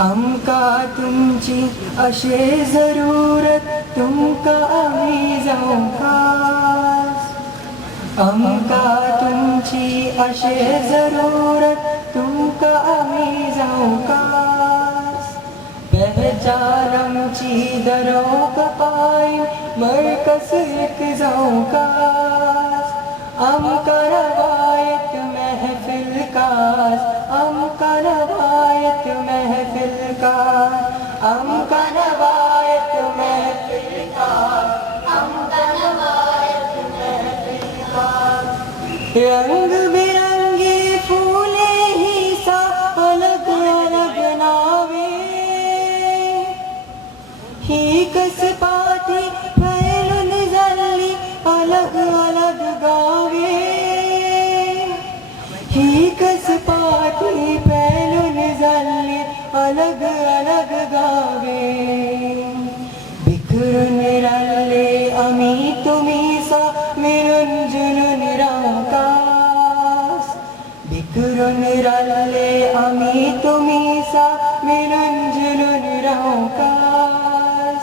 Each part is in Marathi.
आमका तुमची अशे जरूरत तुमका आम्ही जाऊ खास आमका तुमची अशे जरूरत तुमका आम्ही जाऊ खास पहचान आमची दरोक पाय मरकस एक जाऊ खास आमका रवायत महफिल कास आमका रवायत महफिल कास आमका रवायत महफिल कास आमका रवायत महफिल कास रंग बिरंगी फूले ही सा अलग अलग नावे ही कसपाटी फैलून झाली अलग अलग गावे ही कसपाटी फैलून झाली अलग अलग गावे बिखरून राहिले आम्ही तुम्ही सा मिळून जुळून राहू कास बिखरून राहिले आम्ही तुम्ही सा मिळून जुळून राहू कास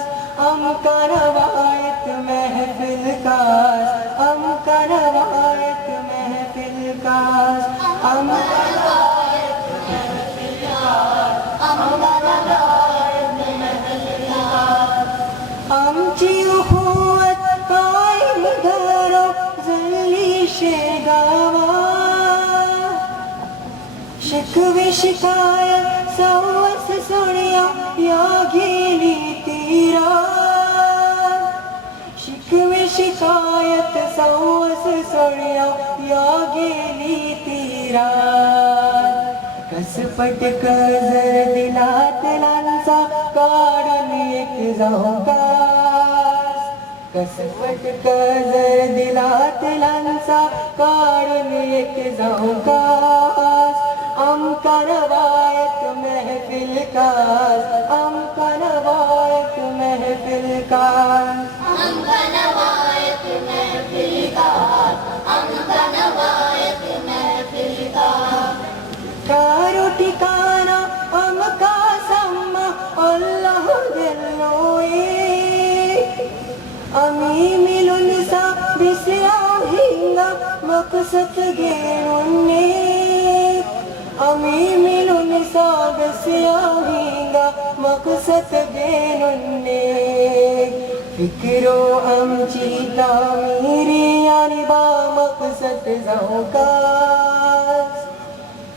आमका रवायत महफिल कास आमका रवायत महफिल कास आमका रवायत महफिल कास आमका रवायत महफिल कास आमची उखुवत कायम धरो जल्ली शेगावा शिकवी शिकायत सवस सोडिया या गेली तीरा शिकवी शिकायत सवस सोडिया या गेली तीरा कसपट जर दिलात लांचा काढून एक जाऊ कास कसपट जर दिलात लांचा काढून एक जाऊ कास आमका रवायत महफिल कास आमका रवायत महफिल कास आमका रवायत महफिल कास आमका रवायत महफिल कास कारो ठिकाना आमका सम्मा अल्लाह दिलो आम्ही मिळून सा बिसराव हिंगा मकसद घेऊन आम्ही मिळून सा बिसराव हिंगा मकसद घेऊन फिक्रो आमची तामिरी आणि बा मकसद जाऊ कास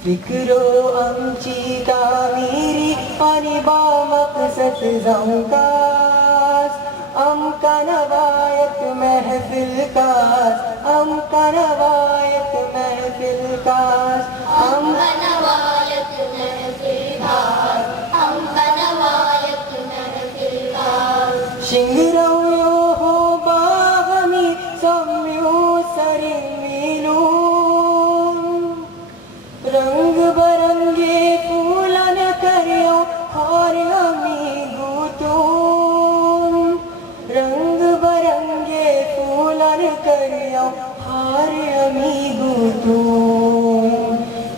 फिक्रो आमची तामिरी आणि बा मकसद जाऊ कास आमका रवायत महफिल कास आमका रवायत महफिल कास आमका रवायत महफिल कास आमका रवायत महफिल कास शिंगरवयो हो बागमी सम्यो सरी मिलो रंग बरंगे फूलन करियो हार अमी गुतो रंग बरंगे फूलन करियो हार अमी गुतो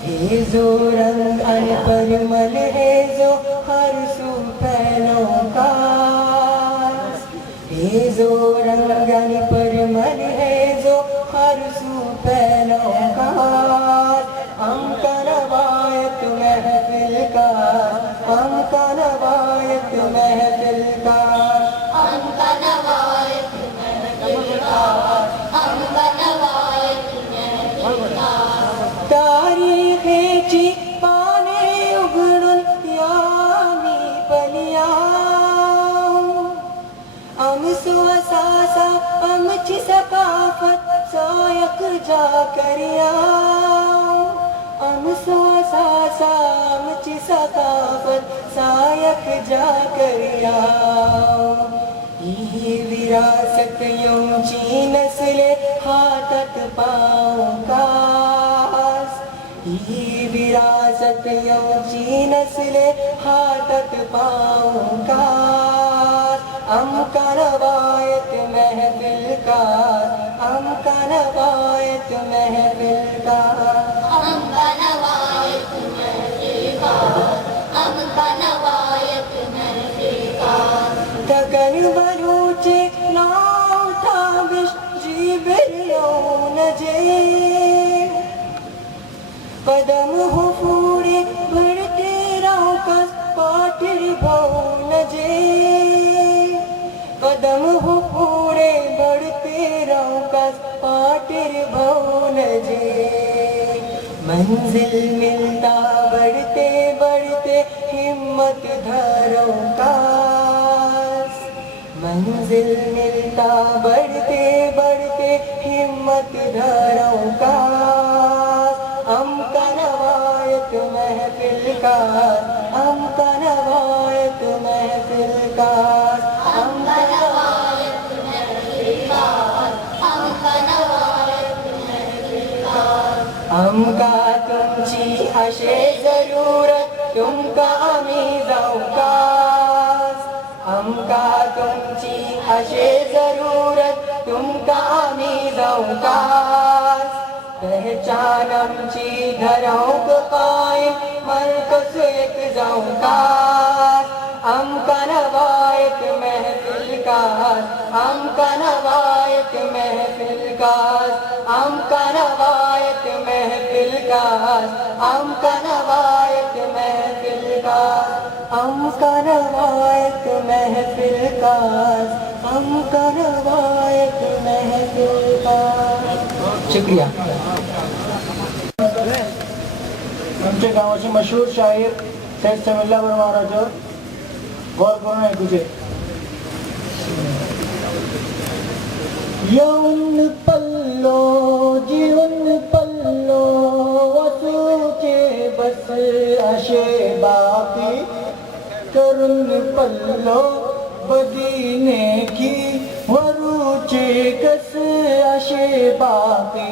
हे जो रंग अन परिमल है जो हर सु फैलो कास हे जो रंग अन परिमल है जो हर सु फैलो कास आमका रवायत महफिल कास आमका रवायत महफिल कास आमका रवायत महफिल कास आमका रवायत महफिल कास तारीखेची पाने उघडून यामी पलिया आमसो असासा आमची सकाफत सायक जा करिया आमसो असासा आमची सकाफत सायक जा करिया ही विरासत योंची नसले हातात पाऊ कास ही विरासत योंची नसले हातात पाऊ कास आमका रवायत महफिल कास आमका रवायत महफिल कास आमका रवायत बिरयोन जे कदम हो फूडे बढ़ते राव कस पाटील भाऊन जे कदम हो फूडे बढ़ते राव कस पाटील भाऊन जे मंजिल मिलता बढ़ते बढ़ते हिम्मत धरो कास मंजिल मिलता बढ़ते बढ़ते हिम्मत धरो कास हम का रवायत महफिल का हम का रवायत महफिल का हम का रवायत महफिल का हम का रवायत महफिल का हमका तुमची अशे जरूरत तुमका आम्ही जाऊ कास हमका तुमची अशे जरूरत तुमका आम्ही जाऊ कास पहचान आमची धरावक कायम मरकज एक जाऊ कास हमका रवायत महफिल कास हमका रवायत महफिल कास हमका रवायत महफिल कास हमका रवायत महफिल कास हमका रवायत महफिल कास हमका रवायत महफिल कास शुक्रिया आमच्या गावाचे मशहूर शाहीर सैयद समीउल्लाह महाराज गौर करून ऐकूचे येऊन पल्लो जीवन पल्लो वसूचे बस अशे बाकी करून पल्लो बदीने की वरूचे कस अशे बाकी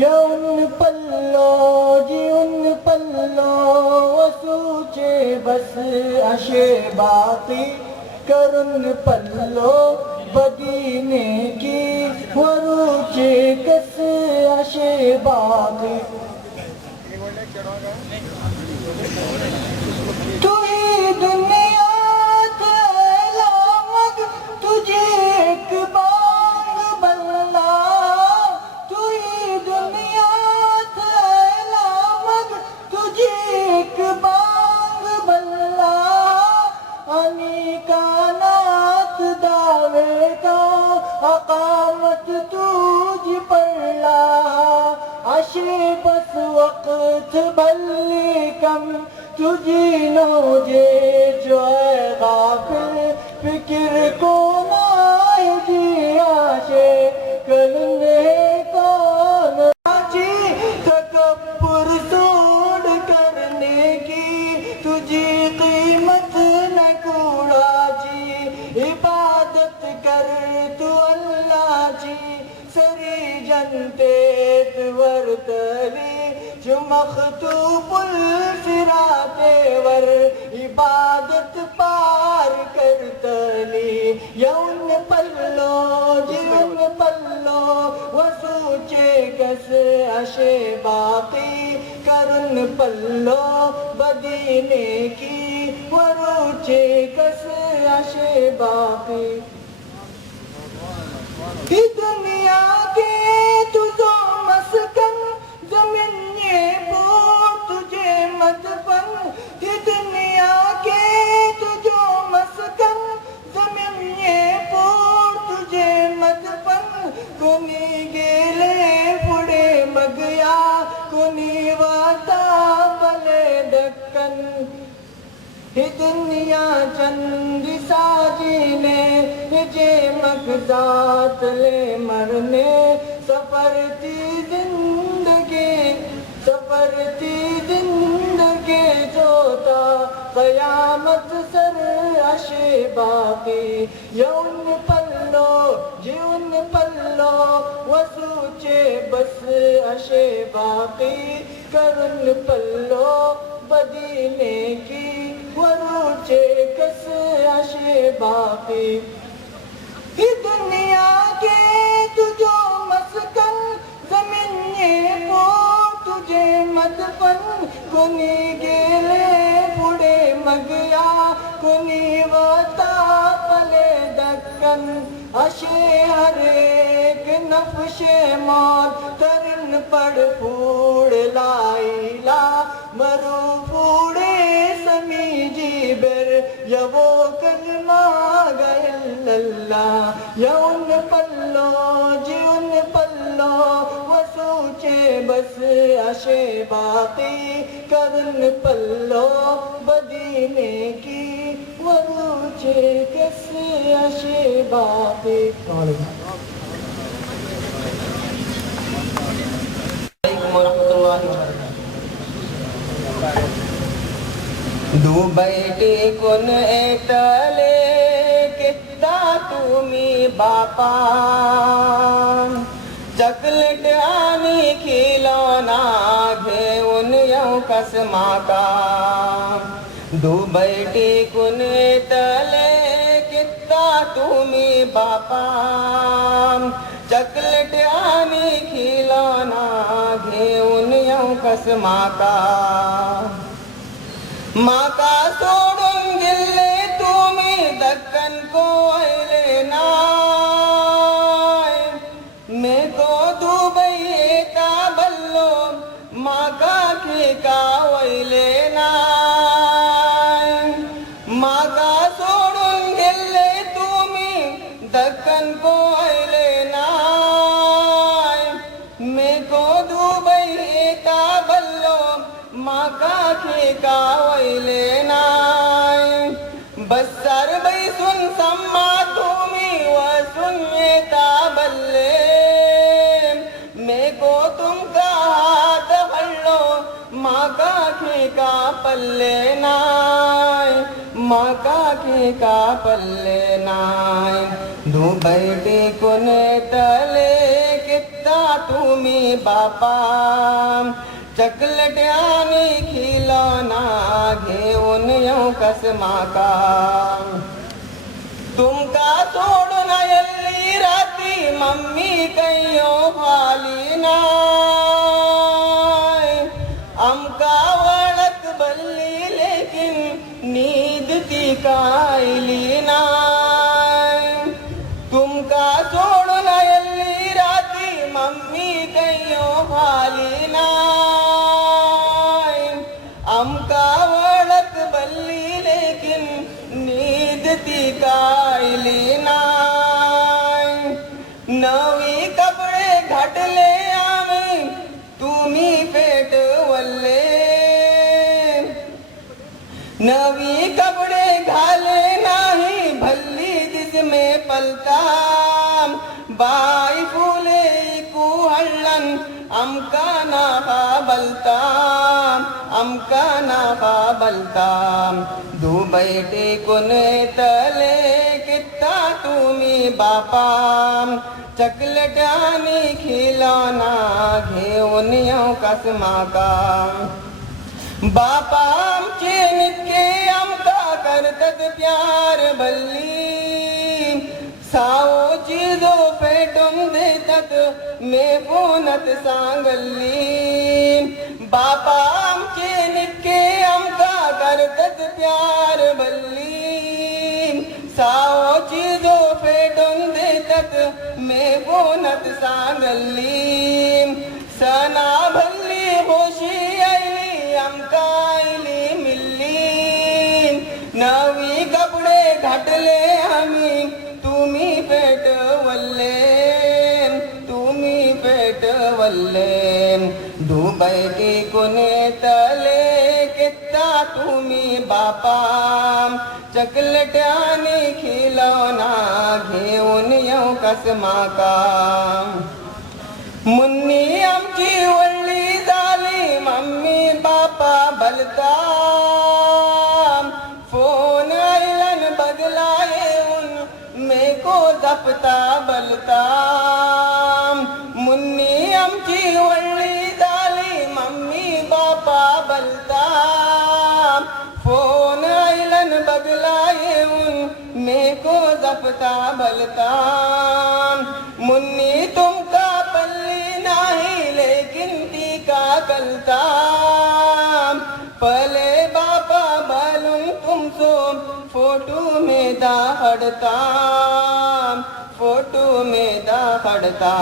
येऊन पल्लो जीवन पल्लो वसूचे बस अशे बाकी करून पल्लो बदीने की वरूचे कस अशे बाकी तू ही दुनियात आला मग तुझे एक बांग बनला तू ही दुनियात आला मग तुझे एक बांग बनला आणि कानात दावे का अकामत तुझी पडला अशे बस वक्त भल्ली कम तुझी नौजे जो है गाफिल फिक्र को नाय दिया शे कलने कौन जी तकब्बुर तोड़ करने की तुझी कीमत न कूड़ा जी इबादत कर तू अल्लाह जी सरी जनते वर्तली जो मखतूबुल सिराते वर इबादत पार करतली यौन पल्लो जीवन पल्लो वसूचे कस अशे बाकी करुन पल्लो बदीने की वरूचे कस अशे बाकी ही दुनिया के तुझो मस्कन जमीन ये बोर तुझे मदफन ये दुनिया के तुझो मस्कन जमीन ये बोर तुझे मदफन कोणी गेले पुढे मगया कोणी वाता बले दक्कन ही दुनिया चंद साजिले जे मगजात ले मरने सफरती जिंदगी जोता कयामत सर अशे बाकी यौन पल्लो जीवन पल्लो वसूचे बस अशे बाकी करुन पल्लो बदीने की वरूचे कस अशे बाकी ही दुनिया के तुझो मस्कन जमीन ये वो तुझे मदफन कोणी गेले पुढे मगया कोणी वाता पले दक्कन अशे हर एक नफशे मौत तरिन पड़ फूड़ लाइला मरो फूड़े समीजी बेर यवो कलमा गयल्ला यौन पल्लो जीवन पल्लो वसूचे बस अशे बाती कदन पल्लो बदीने की वरूचे कैसे अशे बाती दुबईटी कुन एटले कित्ता तुम्ही बापा चॉकलेट आणि खिलौना घेऊन येऊ कसमाका दुबईटी कुन एटले कित्ता तुम्ही बापा चॉकलेट आणि खिलौना घेऊन येऊ कसमाका माका सोडून गेले तुम्ही दक्कन कोयले नाय मेको दुबई येता बल्लो माका खिका वैले नाय माका सोडून गेले तुम्ही दक्कन कोयले नाय मेको दुबई येता बल्लो माका खिका वैले नाय बस्सार बैसून सम्मा तुम्ही वसून येता बल्ले मेको तुमका हात हल्लो माका खिका पल्ले नाय माका खिका पल्ले नाय दुबई टिकून तले कित्ता तुम्ही बापा चॉकलेट आणि खिलौना घेऊन येऊ कसमाका तुमका सोडून येल्ली राती मम्मी कयो फाली नाय आमका वळख बल्ली लेकिन नीद ती कायली नाय तुमका सोडून येल्ली राती मम्मी कयो फाली नाय आमका वळख बल्ली लेकिन नीद ती कायली नाय नवी कपडे घातले आम्ही तुम्ही पेटवले नवी कपडे घाले नाही भल्ली जिसमे पलता बाई फुले कुहळ्ळन आमका नाका बलता दुबई टिकून तले कित्ता तुम्ही बापा चॉकलेट आणि खिलौना घेऊन येऊ कसमाका बापा आमचे नितके आमका करतात प्यार भल्ली सावो चिजो पेटून देतात मेफोनत सांगल्ली बापा आमचे नितके आमका करतात प्यार भल्ली सावो चिजो पेटून देतात मेफोनत सांगल्ली सना भल्ली होशी आयली आमका आयली मिल्ली नवी कपडे घातले आम्ही तुम्ही पेटवले दुबई टिकून तले कित्ता तुम्ही बापा चॉकलेट आणि खिलौना घेऊन येऊ कसमाका मुन्नी आमची वळली झाली मम्मी बापा भलता फोन आयलन बदला येऊन मेको जपता बलता मुन्नी आमची वळली झाली मम्मी बापा बलता फोन आयलन बदला येऊन मेको जपता बलता मुन्नी तुमका पल्ली नाही लेकिन ती का कलता पले बापा बालून तुमचो फोटो में दाहड़ता खडता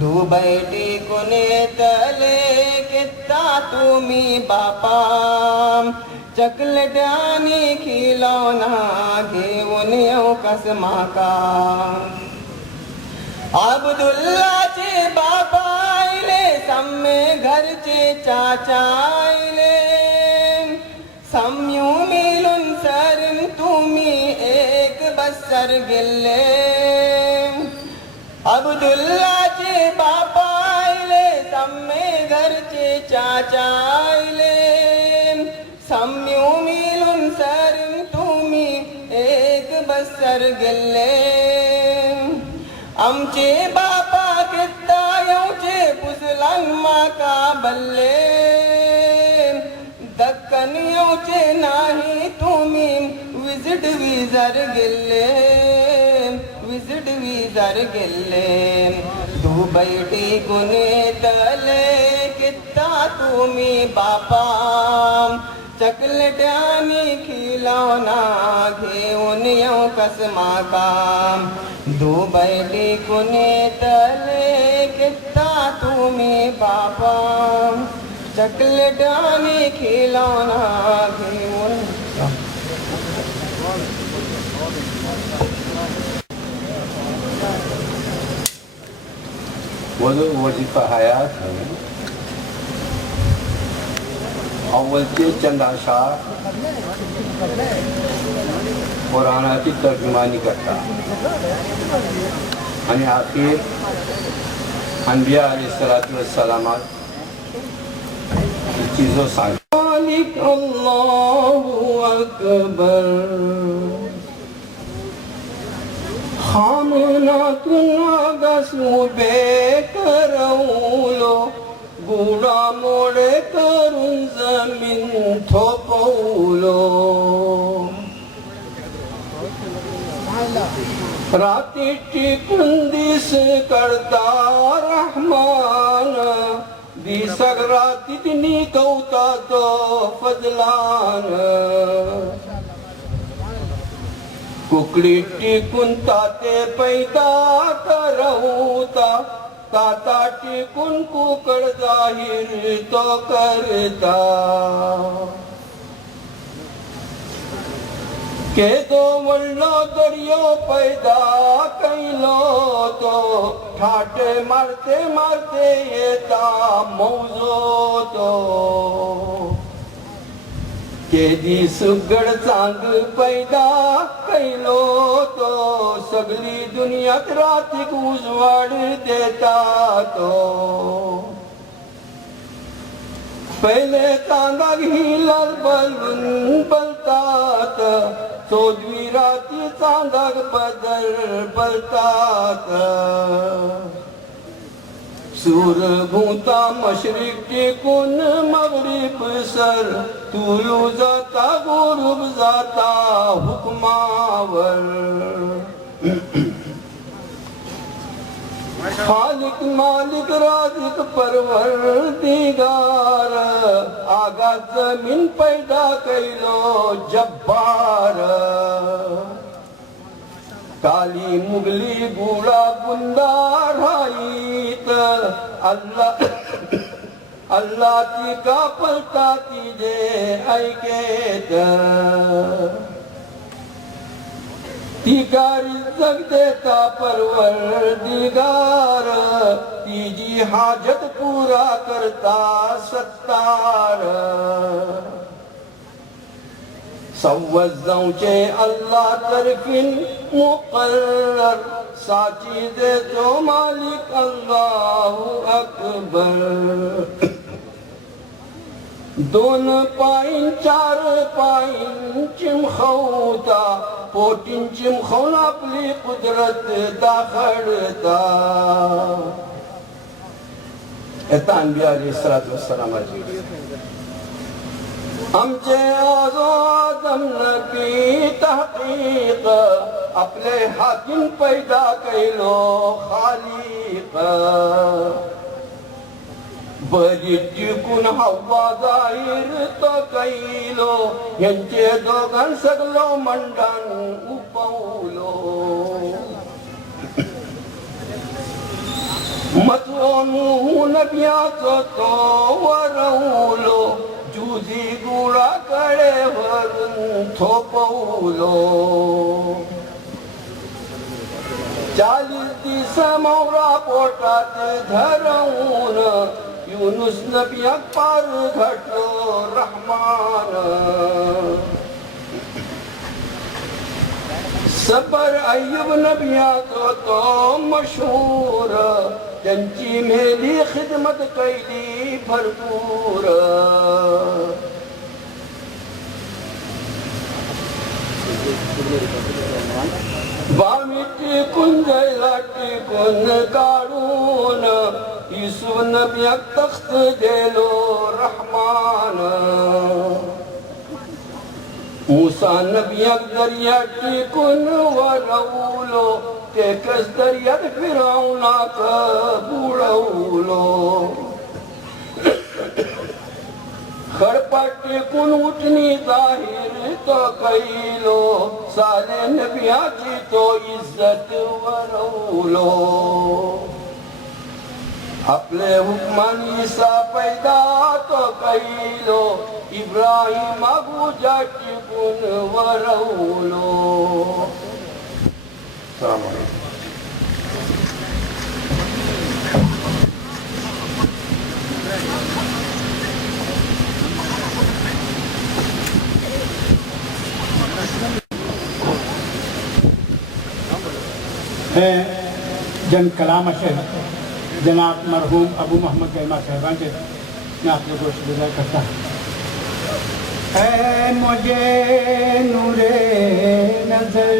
दुबई टिकून येतले कित्ता तुम्ही बापा चॉकलेट आणि खिलौना घेऊन येऊ कस माका अब्दुल्लाचे बाबा आईले सम्मे घरचे चाचा आईले सम्यू मिलून सरून तुम्ही एक बसर गेले अब्दुल्लाचे बाबा आईले सम्मे घरचे चाचा आईले सम्यू मिलून सरून तुम्ही एक बसर गेले आमचे बापा कित्ता येऊचे पुसलान माका बल्ले दक्कन येऊचे नाही तुम्ही विजिट विजर गेले दुबई टिकून येतले कित्ता तुम्ही बापा चॉकलेट आणि खिलौना घेऊन येऊ कस माका दुबई टिकून येतले कित्ता तुम्ही बापा चॉकलेट आणि खिलौना घेऊन वजीफा हयात अव्वलचे चंद अशार कुराणाची तर्जुमानी करता आणि अखेर अनबिया अलैहिस्सलातु वस्सलामात चीजों सांग अल्लाहु अकबर हामनातून गसू बेकरवलो गुडा मोडे करून जमीन थोपवलो राती टिकून दिस करता रहमान दिसक रातीत निकवता तो फजलान कुकडी टिकून ताते पैदा करवता ताता टिकून कुकड जाहीर तो करता केदो वडलो दर्यो पैदा कैलो तो ठाटे मारते मारते येता मौजो तो केदी सुगड चांग पैदा कैलो तो सगली दुनियात रातीक उजवाड देता तो पहिले चांदाक हिलाल बलून बलतात चौदवी राती चांदाक बदल बलतात सूर भूता मशरिक टिकून मगरिब सर तुलू जाता गुरुब जाता हुकमावर खालिक मालिक राजिक परवरदिगार आगा जमीन पैदा कैलो जब्बार काली मुगली बुडा बुंदा राईत अल्लाह अल्लाह ती कापलता तिजे ऐकेत तिगारी जग देता परवरदिगार तिजी हाजत पूरा करता सत्तार सव्वजांचे अल्लाह तरफीन मुकर्रर साची देतो मालिक अल्लाहु अकबर दोन पाईन चार पाईन चिमखवता पोटीन चिमखवून आपली कुदरत दाखडता येता अनबिया अलैहिस्सलातु वस्सलामाची आमचे आजो आदम नबी तहकीक आपले हातीन पैदा कैलो खालिक बरी टिकून हव्वा जाहीर तो कैलो यांचे दोघां सगलो मंडन उपवलो मजोनू नबियाचो तो वरवलो जुजी गुळा कडेवरून थोपवलो 40 दिस मौरा पोटात धरवून युनुस नबियाक पार घडलो रहमान सबर अय्यूब नबियाचो तो मशहूर त्यांची मेली खिदमत कैली भरपूर बावीटी कुंजला टिकून काढून युसुफ नबियाक तख्त देलो रहमान मूसा नबियाक दर्या टिकून वरवलो ते कस दर्यात फिरावनाक बुडवलो खडपाट टिकून उठणी जाहीर तो कैलो साले नबियाची तो इज्जत वरवलो आपले हुकमान ईसा पैदा तो कैलो इब्राहिम अबूजा टिकून वरवलो है जन कलाम अशर जनाब मरहूम अबू मोहम्मद गैमा साहबान के मैं आप लोगों को शुक्रिया करता हूँ। ऐ मुझे नूरे नजर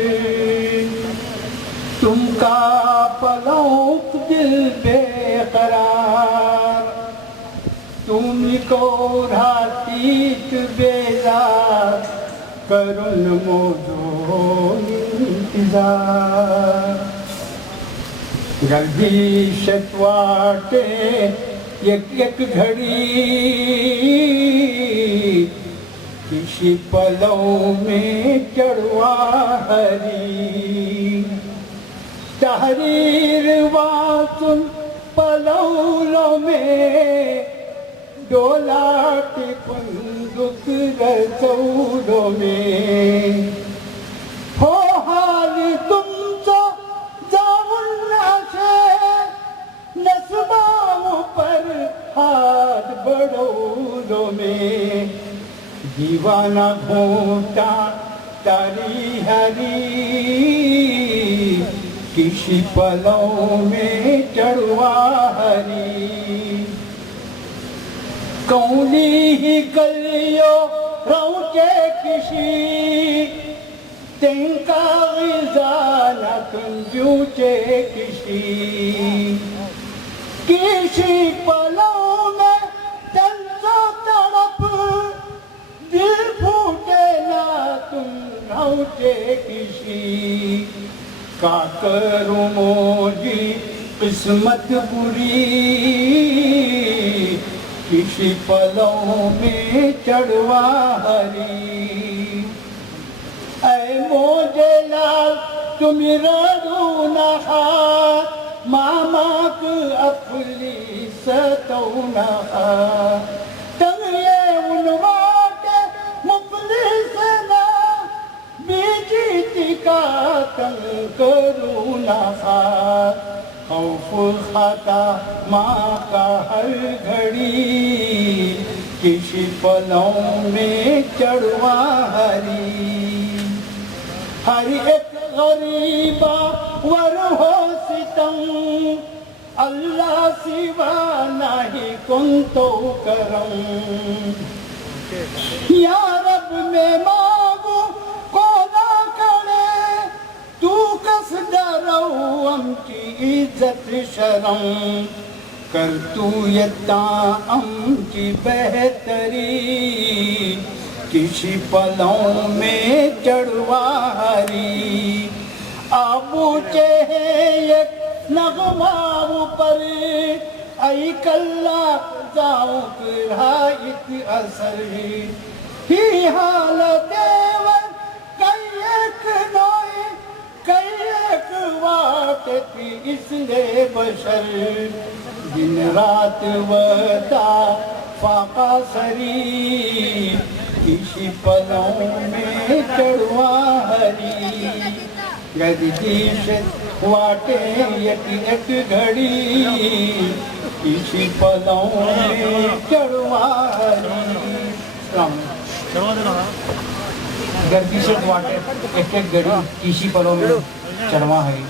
तुमका पलौक दिल बेकरार तुम को रातीत बेजार करुण मोजो इंतजार गर्दिशत वाटे एक घड़ी किसी पलों में चढ़वा हरी तहरीर वासुन पलौलों में डोला टिपुंदुक रसौलों में हो हाल तुमचा नस्बाओं पर हाथ बड़ोलों में दीवाना घोटा तारी हरी किसी पलों में चढ़वा हरी कौली ही कलियो रौचे किसी तिनका विजाना कंजूचे किसी पलों में तंसो तड़प दिल फूटे ना तुम नौचे किसी का करूं मोजी किस्मत बुरी किसी पलों में चढ़वा हरी ऐ मोजे लाल तुम रू नहा मामाक अफली सतौना तंगे उनवाट मुफलिसना बीजीती का तंग करूना खौफ खाता माँ का हर घड़ी किसी पलों में चढ़वा हरी हर एक गरीबा वर हो सितम अल्लाह सिवा नहीं कुन तो करम या रब में मांगू को ना करे तू कस डरो आमची इज्जत शरम कर तू यत्ता आमची बेहतरी किसी पलों में चढ़वा हरी आबू चेहे एक नगमाऊ पर आई कल्ला जाऊं किरायत असर ही हालत वर कई एक नोई कई एक वाट वाटे थी इसलिए बशर दिन रात वता फाका सरी इसी पलों में चढ़वा हरी गदिश वाटे एक घड़ी इसी पलों में चढ़वा हरी गर्दिश वाटे एक घड़ी इसी पलों में चढ़वा हरी